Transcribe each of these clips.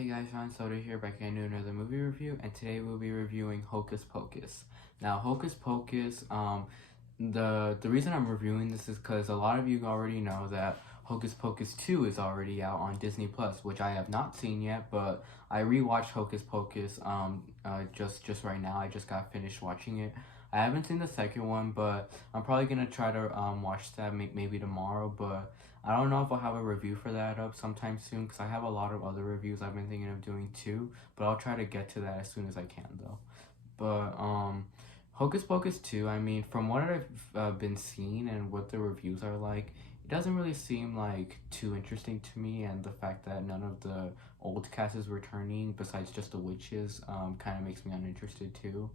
Hey guys, Sean Soda here, back again to another movie review, and today we'll be reviewing Hocus Pocus. Now, Hocus Pocus, the reason I'm reviewing this is because a lot of you already know that Hocus Pocus 2 is already out on Disney Plus, which I have not seen yet, but I rewatched Hocus Pocus just right now. I just got finished watching it. I haven't seen the second one, but I'm probably gonna try to watch that maybe tomorrow, but I don't know if I'll have a review for that up sometime soon because I have a lot of other reviews I've been thinking of doing too, but I'll try to get to that as soon as I can though. But Hocus Pocus 2, I mean, from what I've been seeing and what the reviews are like, it doesn't really seem like too interesting to me, and the fact that none of the old cast is returning besides just the witches kind of makes me uninterested too.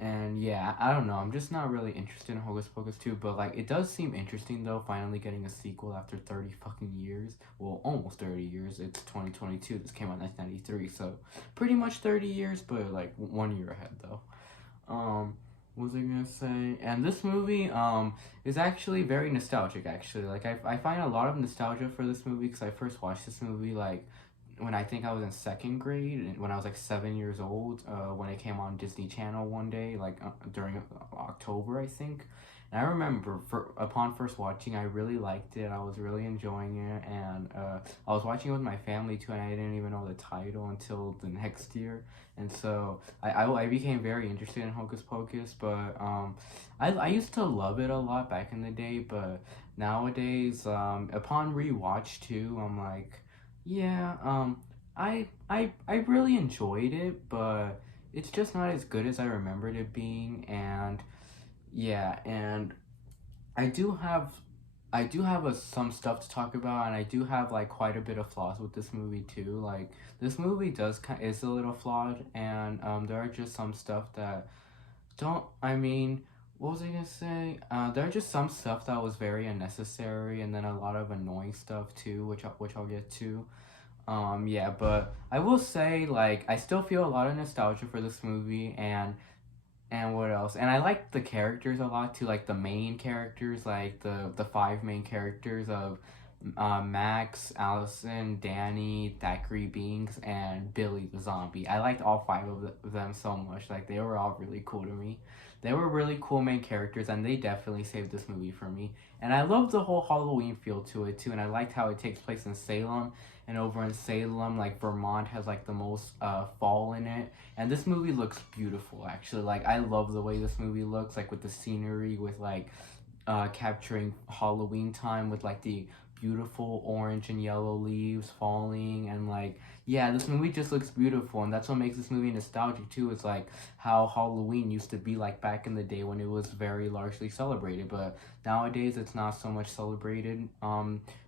And yeah, I don't know. I'm just not really interested in Hocus Pocus 2, but like it does seem interesting though, finally getting a sequel after 30 fucking years. Well, almost 30 years. It's 2022. This came out in 1993, so pretty much 30 years, but like 1 year ahead though. What was I gonna say? And this movie is actually very nostalgic actually. Like I find a lot of nostalgia for this movie because I first watched this movie like when I think I was in second grade, and when I was like 7 years old, when it came on Disney Channel one day, like during October, I think. And I remember upon first watching, I really liked it. I was really enjoying it, and I was watching it with my family too, and I didn't even know the title until the next year. And so I became very interested in Hocus Pocus, but I used to love it a lot back in the day, but nowadays, upon rewatch too, I'm like, yeah, I really enjoyed it, but it's just not as good as I remembered it being, and yeah, and I do have some stuff to talk about, and I do have like quite a bit of flaws with this movie too. Like this movie is a little flawed, and there are just some stuff that don't. I mean, what was I gonna say? There are just some stuff that was very unnecessary, and then a lot of annoying stuff too, which I'll get to. Yeah, but I will say, like, I still feel a lot of nostalgia for this movie, and what else? And I like the characters a lot too, like the main characters, like the five main characters of Max, Allison, Danny, Thackeray Binks, and Billy the zombie. I liked all five of them so much. Like they were all really cool to me. They were really cool main characters, and they definitely saved this movie for me. And I love the whole Halloween feel to it too. And I liked how it takes place in Salem, and over in Salem, like Vermont has like the most fall in it. And this movie looks beautiful actually. Like I love the way this movie looks, like with the scenery, with like capturing Halloween time with like the beautiful orange and yellow leaves falling, and like yeah, this movie just looks beautiful, and that's what makes this movie nostalgic too. It's like how Halloween used to be like back in the day when it was very largely celebrated, but nowadays it's not so much celebrated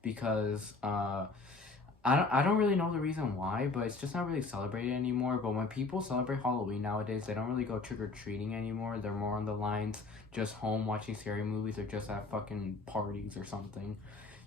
because I don't really know the reason why, but it's just not really celebrated anymore. But when people celebrate Halloween nowadays, they don't really go trick-or-treating anymore. They're more on the lines just home watching scary movies or just at fucking parties or something.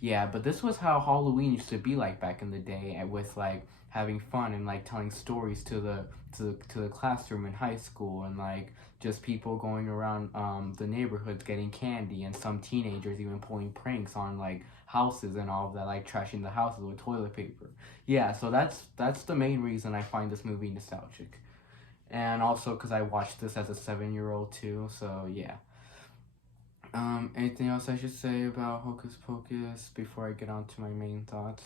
Yeah, but this was how Halloween used to be like back in the day, and with like having fun and like telling stories to the classroom in high school, and like just people going around the neighborhoods getting candy, and some teenagers even pulling pranks on like houses and all of that, like trashing the houses with toilet paper. Yeah, so that's the main reason I find this movie nostalgic. And also because I watched this as a 7-year old too, so yeah. Anything else I should say about Hocus Pocus before I get on to my main thoughts?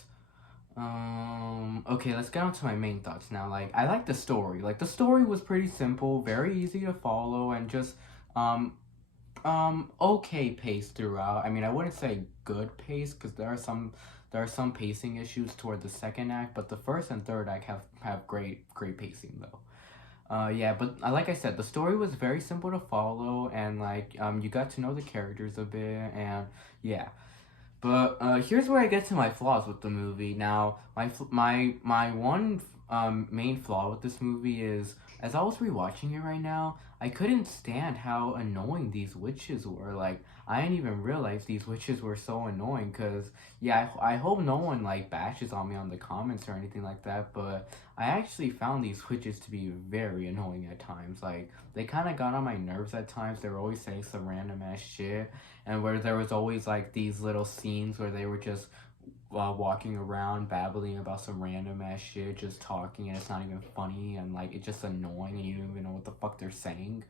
Okay, let's get on to my main thoughts now. Like, I like the story. Like, the story was pretty simple, very easy to follow, and just, okay pace throughout. I mean, I wouldn't say good pace, because there are some pacing issues toward the second act, but the first and third act have great pacing, though. Yeah, but like I said, the story was very simple to follow, and like you got to know the characters a bit, and yeah. But here's where I get to my flaws with the movie. Now, my one main flaw with this movie is, as I was rewatching it right now, I couldn't stand how annoying these witches were. Like, I didn't even realize these witches were so annoying. Cause yeah, I hope no one like bashes on me on the comments or anything like that. But I actually found these witches to be very annoying at times. Like, they kind of got on my nerves at times. They were always saying some random ass shit, and where there was always like these little scenes where they were just walking around babbling about some random ass shit, just talking, and it's not even funny, and like it's just annoying, and you don't even know what the fuck they're saying.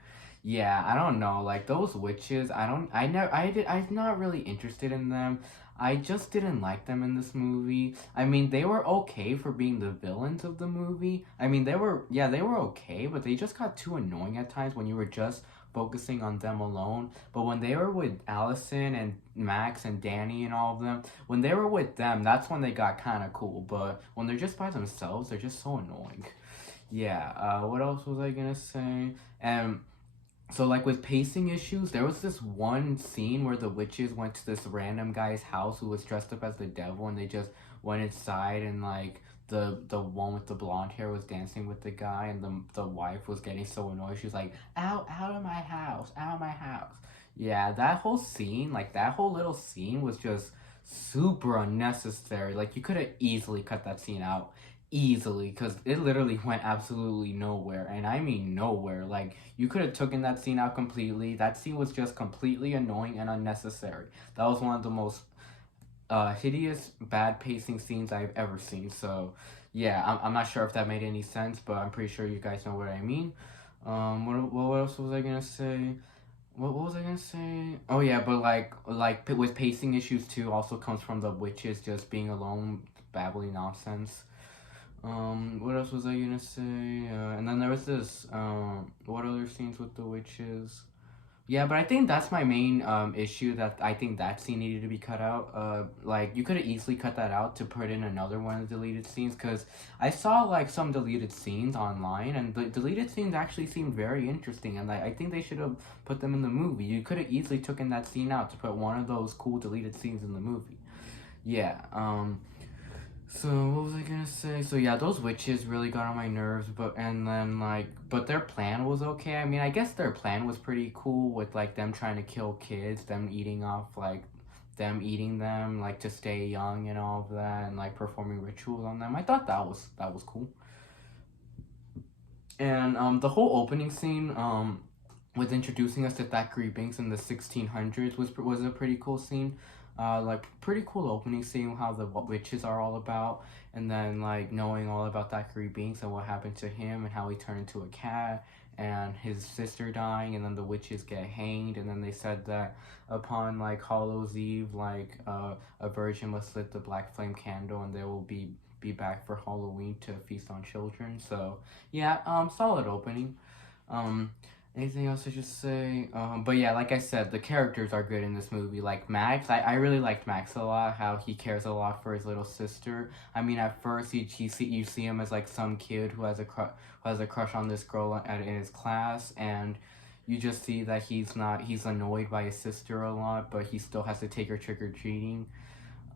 Yeah, I don't know. Like those witches, I don't. I never. I did. I'm not really interested in them. I just didn't like them in this movie. I mean, they were okay for being the villains of the movie. I mean, they were. Yeah, they were okay, but they just got too annoying at times when you were just focusing on them alone. But when they were with Allison and Max and Danny and all of them, when they were with them, that's when they got kind of cool. But when they're just by themselves, they're just so annoying. Yeah. What else was I gonna say? And so, like, with pacing issues, there was this one scene where the witches went to this random guy's house who was dressed up as the devil, and they just went inside, and like the one with the blonde hair was dancing with the guy, and the wife was getting so annoyed. She was like, out of my house, out of my house." Yeah, that whole scene, like that whole little scene, was just super unnecessary. Like, you could have easily cut that scene out easily, because it literally went absolutely nowhere, and I mean nowhere. Like, you could have taken that scene out completely. That scene was just completely annoying and unnecessary. That was one of the most hideous bad pacing scenes I've ever seen. So yeah, I'm not sure if that made any sense, but I'm pretty sure you guys know what I mean. What else was I gonna say? What was I gonna say? Oh yeah, but with pacing issues too, also comes from the witches just being alone, babbling nonsense. What else was I gonna say? And then there was this. What other scenes with the witches? Yeah, but I think that's my main issue. That I think that scene needed to be cut out. Like, you could have easily cut that out to put in another one of the deleted scenes. Cause I saw like some deleted scenes online, and the deleted scenes actually seemed very interesting. And I think they should have put them in the movie. You could have easily taken that scene out to put one of those cool deleted scenes in the movie. Yeah. So what was I gonna say? So yeah, those witches really got on my nerves, but their plan was okay. I mean, I guess their plan was pretty cool with like them trying to kill kids, them eating them like to stay young and all of that, and like performing rituals on them. I thought that was cool. And the whole opening scene with introducing us to Thackeray Binks in the 1600s was a pretty cool scene. Like, pretty cool opening scene, how the witches are all about, and then like knowing all about Thackeray Binks and what happened to him and how he turned into a cat, and his sister dying, and then the witches get hanged, and then they said that upon like Hallows Eve, like a virgin must lit the black flame candle, and they will be back for Halloween to feast on children. So yeah, solid opening. Um, Anything else I should say? But yeah, like I said, the characters are good in this movie. Like Max, I really liked Max a lot. How he cares a lot for his little sister. I mean, at first you see him as like some kid who has a crush on this girl in his class, and you just see that he's annoyed by his sister a lot, but he still has to take her trick or treating.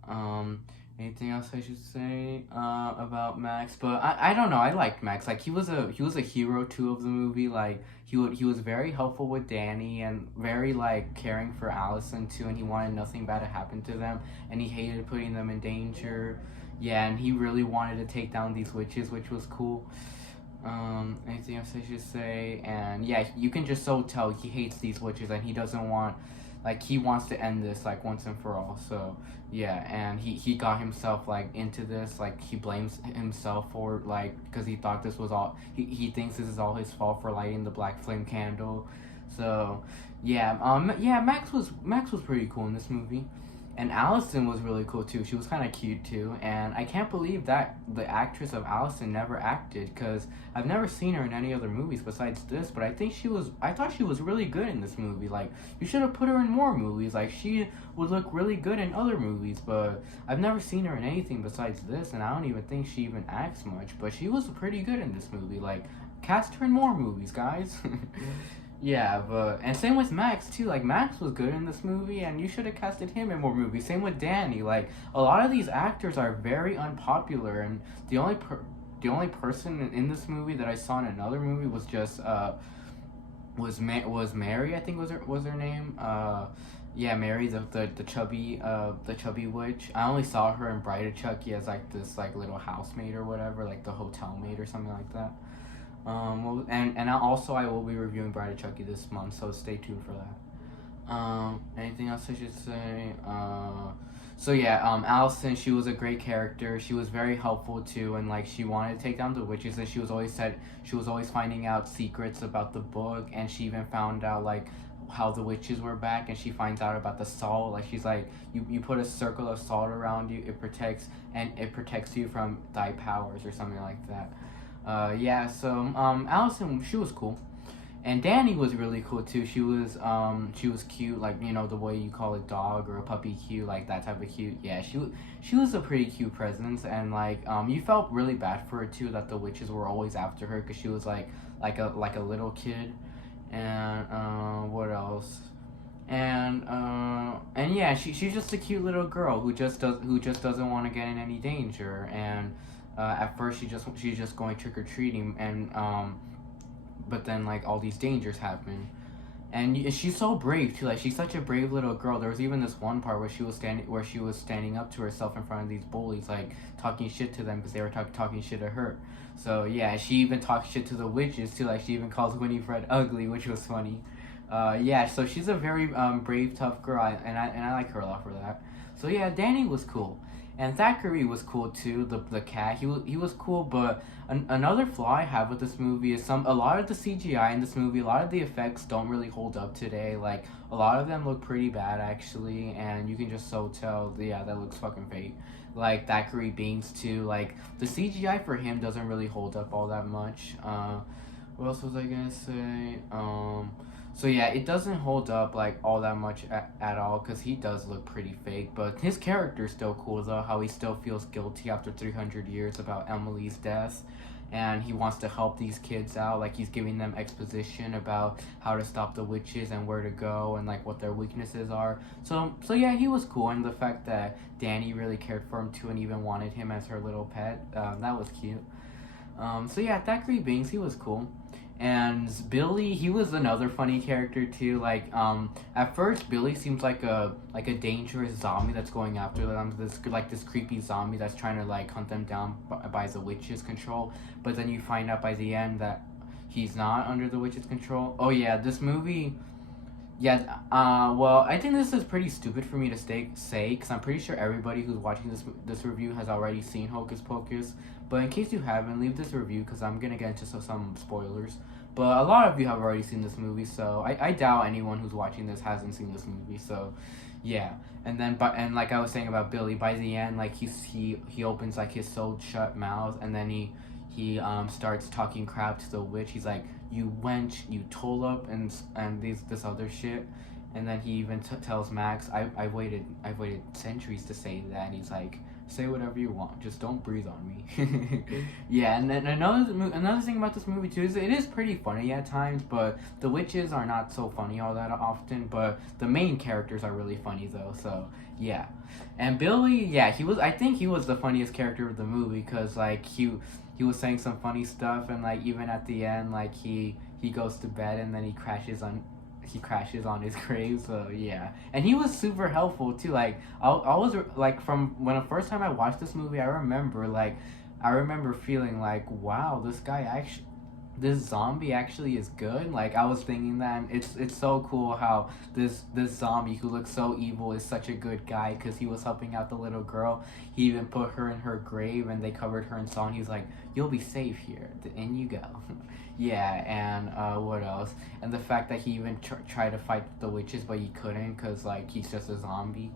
Um, Anything else I should say about Max? But I don't know. I liked Max. Like, he was a hero too of the movie. Like, he was very helpful with Danny, and very like caring for Allison too. And he wanted nothing bad to happen to them. And he hated putting them in danger. Yeah, and he really wanted to take down these witches, which was cool. Anything else I should say? And yeah, you can just so tell he hates these witches, and he doesn't want, like, he wants to end this like once and for all. So yeah, and he got himself like into this. Like, he blames himself for, like, because he thought this was all, he thinks this is all his fault for lighting the black flame candle. So yeah, yeah, Max was pretty cool in this movie. And Allison was really cool too. She was kind of cute too. And I can't believe that the actress of Allison never acted, because I've never seen her in any other movies besides this. But I thought she was really good in this movie. Like, you should have put her in more movies. Like, she would look really good in other movies. But I've never seen her in anything besides this. And I don't even think she even acts much. But she was pretty good in this movie. Like, cast her in more movies, guys. Yeah, and same with Max too. Like, Max was good in this movie, and you should have casted him in more movies. Same with Danny. Like, a lot of these actors are very unpopular, and the only person in this movie that I saw in another movie was just was Mary, I think was her name. Yeah, Mary, the chubby witch. I only saw her in Bride of Chucky as like this like little housemaid or whatever, like the hotel maid or something like that. I will be reviewing Bride of Chucky this month, so stay tuned for that. Anything else I should say? So yeah, Allison, she was a great character. She was very helpful too, and like she wanted to take down the witches, and she was always finding out secrets about the book, and she even found out like how the witches were back, and she finds out about the salt. Like she's like, you put a circle of salt around you, it protects you from thy powers or something like that. Yeah, so Allison, she was cool. And Danny was really cool too. She was cute, like you know the way you call a dog or a puppy cute, like that type of cute. Yeah, she was a pretty cute presence, and like you felt really bad for her too that the witches were always after her because she was like a little kid, and what else? And yeah, she's just a cute little girl who just doesn't want to get in any danger, and at first she's just going trick or treating, and but then like all these dangers happen, and she's so brave too. Like she's such a brave little girl. There was even this one part where she was standing up to herself in front of these bullies, like talking shit to them because they were talking shit to her. So yeah, she even talks shit to the witches too. Like she even calls Winifred ugly, which was funny. Yeah, so she's a very brave, tough girl, and I like her a lot for that. So yeah, Danny was cool. And Thackeray was cool too. The cat, he was cool. But another flaw I have with this movie is a lot of the CGI in this movie, a lot of the effects don't really hold up today. Like a lot of them look pretty bad actually, and you can just so tell. Yeah, that looks fucking fake. Like Thackeray Binks too. Like the CGI for him doesn't really hold up all that much. What else was I gonna say? So yeah, it doesn't hold up like all that much at all because he does look pretty fake. But his character's still cool though. How he still feels guilty after 300 years about Emily's death, and he wants to help these kids out. Like he's giving them exposition about how to stop the witches and where to go and like what their weaknesses are. So yeah, he was cool, and the fact that Danny really cared for him too and even wanted him as her little pet, that was cute. So yeah, Thackeray Binks, he was cool. And Billy, he was another funny character too. Like, at first Billy seems like a dangerous zombie that's going after them. This creepy zombie that's trying to like hunt them down by the witch's control. But then you find out by the end that he's not under the witch's control. Oh yeah, this movie. Yeah, well, I think this is pretty stupid for me to say, because I'm pretty sure everybody who's watching this review has already seen Hocus Pocus. But in case you haven't, leave this review, because I'm going to get into some spoilers. But a lot of you have already seen this movie, so I doubt anyone who's watching this hasn't seen this movie, so yeah. And like I was saying about Billy, by the end, like he opens like his sewed shut mouth, and then he starts talking crap to the witch. He's like, "You wench, you tulip," and this other shit. And then he even tells Max, I've waited centuries to say that," and he's like, "Say whatever you want, just don't breathe on me." Yeah, and then another thing about this movie too is it is pretty funny at times, but the witches are not so funny all that often. But the main characters are really funny though. So yeah, and Billy, yeah, I think he was the funniest character of the movie because like he was saying some funny stuff, and like even at the end, like he goes to bed and then he crashes on his grave. So yeah, and he was super helpful too. Like I was like, from when the first time I watched this movie, I remember feeling like, wow, this zombie actually is good. Like I was thinking that, and it's so cool how this zombie who looks so evil is such a good guy because he was helping out the little girl. He even put her in her grave and they covered her in song. He's like, "You'll be safe here," and you go. Yeah, and what else? And the fact that he even tried to fight the witches but he couldn't because like he's just a zombie.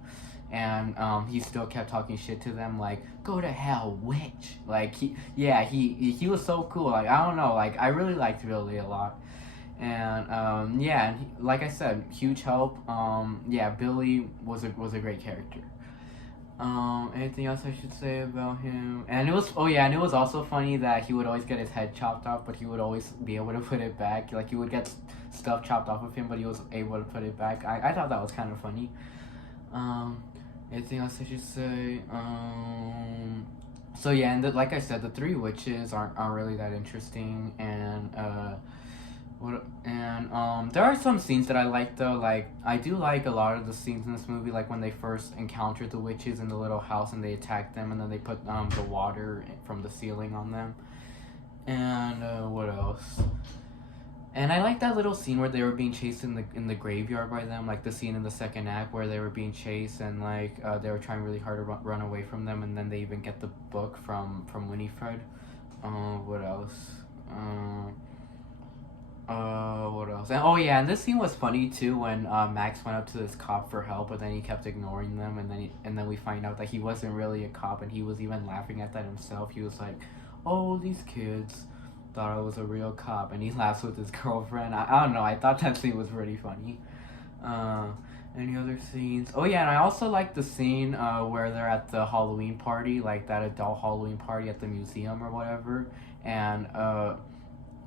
And he still kept talking shit to them, like, "Go to hell, witch." Like he was so cool. Like I don't know, like I really liked Billy a lot. And yeah, and like I said, huge help. Yeah, Billy was a great character. Anything else I should say about him? And and it was also funny that he would always get his head chopped off, but he would always be able to put it back. Like he would get stuff chopped off of him, but he was able to put it back. I thought that was kind of funny. Anything else I should say? So yeah, and like I said, the three witches aren't really that interesting, and there are some scenes that I like though. Like I do like a lot of the scenes in this movie, like when they first encountered the witches in the little house and they attacked them, and then they put the water from the ceiling on them. And what else? And I like that little scene where they were being chased in the graveyard by them, like the scene in the second act where they were being chased and like they were trying really hard to run away from them, and then they even get the book from Winifred. What else? What else? And, oh yeah, and this scene was funny too when Max went up to this cop for help, but then he kept ignoring them, and then we find out that he wasn't really a cop, and he was even laughing at that himself. He was like, "Oh, these kids thought I was a real cop," and he laughs with his girlfriend. I don't know. I thought that scene was pretty funny. Uh, any other scenes? Oh yeah, and I also like the scene where they're at the Halloween party, like that adult Halloween party at the museum or whatever, and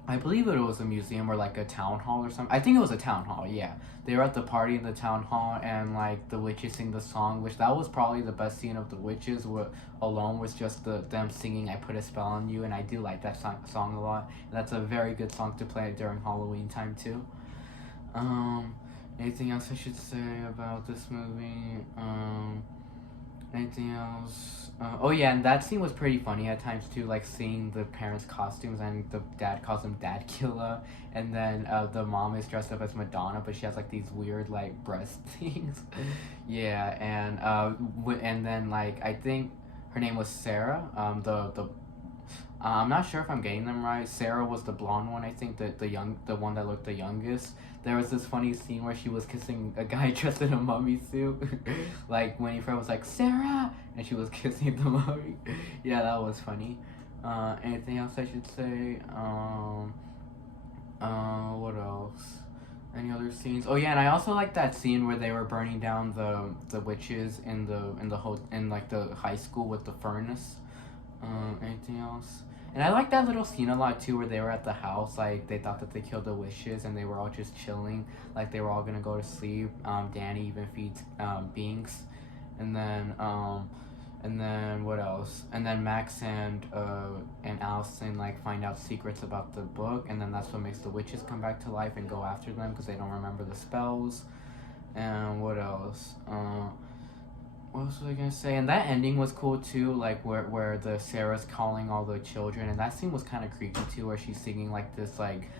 I believe it was a museum or like a town hall or something. I think it was a town hall, yeah. They were at the party in the town hall, and like the witches sing the song, which that was probably the best scene of the witches, alone was just them singing "I Put a Spell on You," and I do like that song a lot. And that's a very good song to play during Halloween time too. Anything else I should say about this movie? Anything else? Oh yeah, and that scene was pretty funny at times too, like seeing the parents' costumes, and the dad calls him Dadkilla, and then the mom is dressed up as Madonna, but she has like these weird like breast things. Yeah, and then like I think her name was Sarah. I'm not sure if I'm getting them right. Sarah was the blonde one, I think, the one that looked the youngest. There was this funny scene where she was kissing a guy dressed in a mummy suit. Like Winifred was like, "Sarah!" and she was kissing the mummy. Yeah, that was funny. Anything else I should say? What else? Any other scenes? Oh yeah, and I also like that scene where they were burning down the witches in like the high school with the furnace. Anything else? And I like that little scene a lot too, where they were at the house, like they thought that they killed the witches, and they were all just chilling, like they were all gonna go to sleep. Danny even feeds Binks, and then what else? And then Max and Allison like find out secrets about the book, and then that's what makes the witches come back to life and go after them because they don't remember the spells. And what else? What else was I gonna say? And that ending was cool too, like where the Sarah's calling all the children, and that scene was kind of creepy too, where she's singing like this like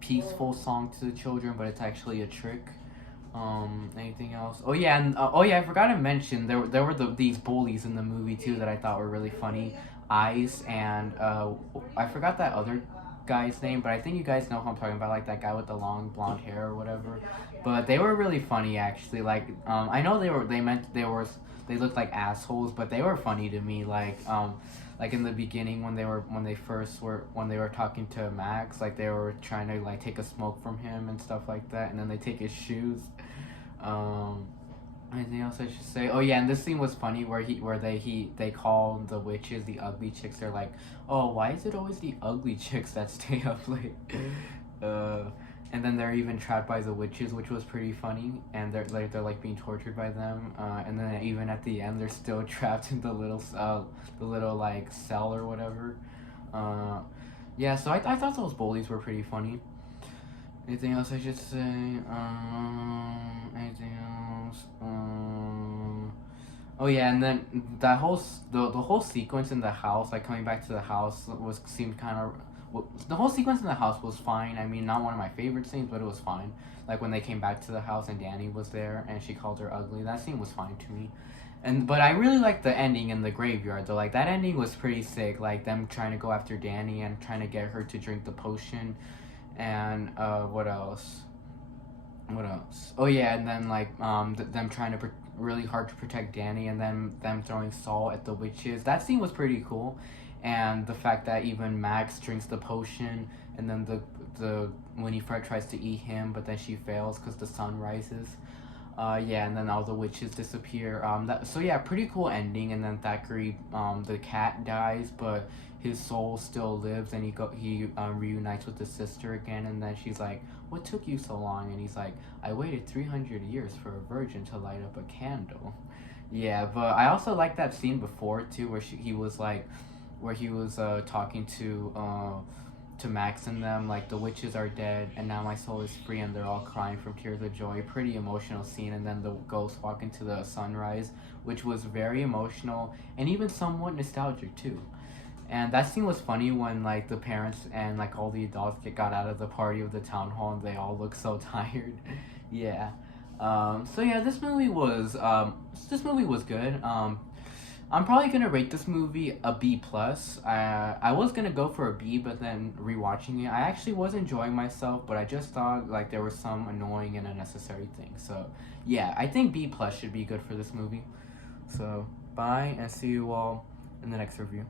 peaceful song to the children, but it's actually a trick. Anything else? Oh yeah, and I forgot to mention there were these bullies in the movie too that I thought were really funny. Ice and I forgot that other guy's name, but I think you guys know who I'm talking about, like that guy with the long blonde hair or whatever. But they were really funny actually. Like I know they looked like assholes, but they were funny to me. Like in the beginning when they were talking to Max, like they were trying to like take a smoke from him and stuff like that, and then they take his shoes. Anything else I should say? Oh yeah, and this scene was funny where they call the witches the ugly chicks. They're like, "Oh, why is it always the ugly chicks that stay up late?" And then they're even trapped by the witches, which was pretty funny. And they're like being tortured by them. And then even at the end, they're still trapped in the little like cell or whatever. Yeah, so I thought those bullies were pretty funny. Anything else I should say? Anything else? Oh yeah, and then that the whole sequence in the house, like coming back to the house, seemed kind of. The whole sequence in the house was fine. I mean, not one of my favorite scenes, but it was fine. Like when they came back to the house and Danny was there and she called her ugly. That scene was fine to me. But I really liked the ending in the graveyard though. Like that ending was pretty sick. Like them trying to go after Danny and trying to get her to drink the potion. And what else? What else? Oh yeah, and then like them trying to really hard to protect Danny, and then them throwing salt at the witches. That scene was pretty cool. And the fact that even Max drinks the potion, and then the Winifred tries to eat him, but then she fails because the sun rises. Yeah, and then all the witches disappear. So yeah, pretty cool ending. And then Thackeray, the cat dies, but his soul still lives, and he reunites with his sister again. And then she's like, "What took you so long?" And he's like, "I waited 300 years for a virgin to light up a candle." Yeah, but I also like that scene before too, where he was talking to Max and them, like the witches are dead and now my soul is free, and they're all crying from tears of joy. Pretty emotional scene. And then the ghosts walk into the sunrise, which was very emotional and even somewhat nostalgic too. And that scene was funny when like the parents and like all the adults got out of the party of the town hall and they all look so tired. Yeah. So yeah, this movie was good. I'm probably gonna rate this movie a B plus. I was gonna go for a B, but then rewatching it, I actually was enjoying myself, but I just thought like there were some annoying and unnecessary things. So yeah, I think B plus should be good for this movie. So bye, and see you all in the next review.